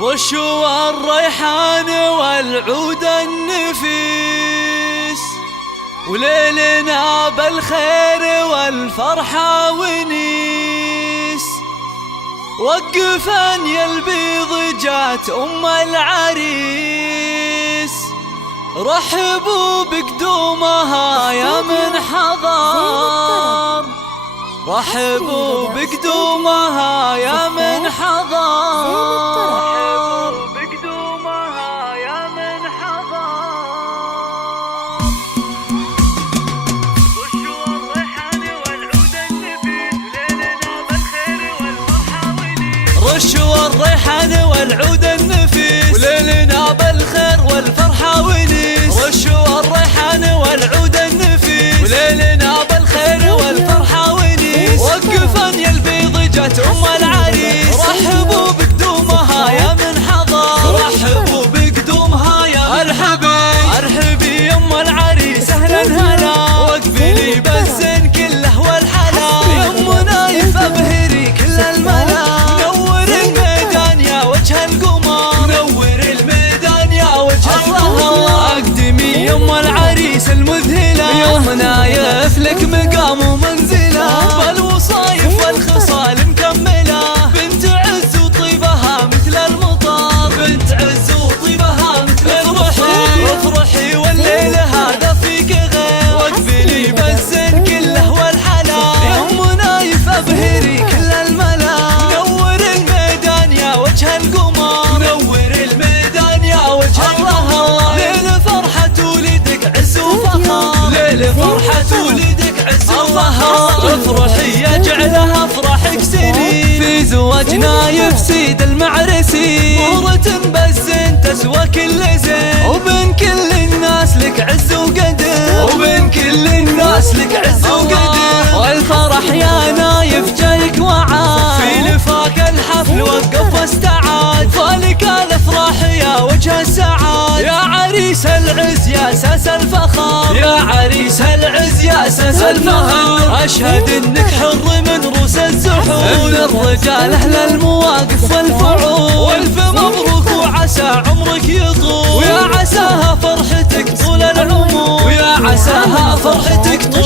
رشوا الريحان والعود النفيس، وليلنا بالخير والفرحة ونيس. وقفن يا البيض جات أم العريس، رحبوا بقدومها يا من حضر، رحبوا بقدومها يا من حضر. رشوا الريحان والعود النفيس، وليلنا بالخير والفرحة ونيس. رشوا الريحان والعود النفيس، وليلنا بالخير والفرحة ونيس. وقفن يا البيض جات أم العريس، رحبوا بقدومها يا من حضر، رحبوا بقدومها يا مرحبا. ارحبي يا ام العريس اهلا هلا، واقبلي بالزين كله والحلا. يا ام نايف ابهري كل الملا، يم العريس المذهلة، يوم نايف لك مقام ومنزلة، بالوصايف والخصال مكملة. بنت عز وطيبها مثل المطر، بنت عز وطيبها مثل المطر. افرحي والليل هذا فيك غير، واقبلي بالزين كله والحلا. يم نايف ابهري كل الملا، نور الميدان يا وجه القمر، نور الميدان يا وجه القمر. ليل فرحة عز وفخر، ليل فرحة ولدك عز وفخر. افرحي يجعلها افراحك سنين، في زواج نايف سيد المعرسين. مهرة بالزين تسوى كل زين، وبين كل الناس لك عز وقدر، وبين كل الناس لك عز وقدر. والفرح يا نايف جايك وعاد، في لفاك الحفل وقف واستعاد. فالك الافراح يا وجه السعاد، يا عريس العز يا اساس الفخر، يا عريس العز يا اساس الفخر. اشهد انك حر من روس الزحول، ابن الرجال اهل المواقف والفعول. والف مبروك وعسى عمرك يطول، ويا عساها فرحتك طول العمر، ويا عساها فرحتك طول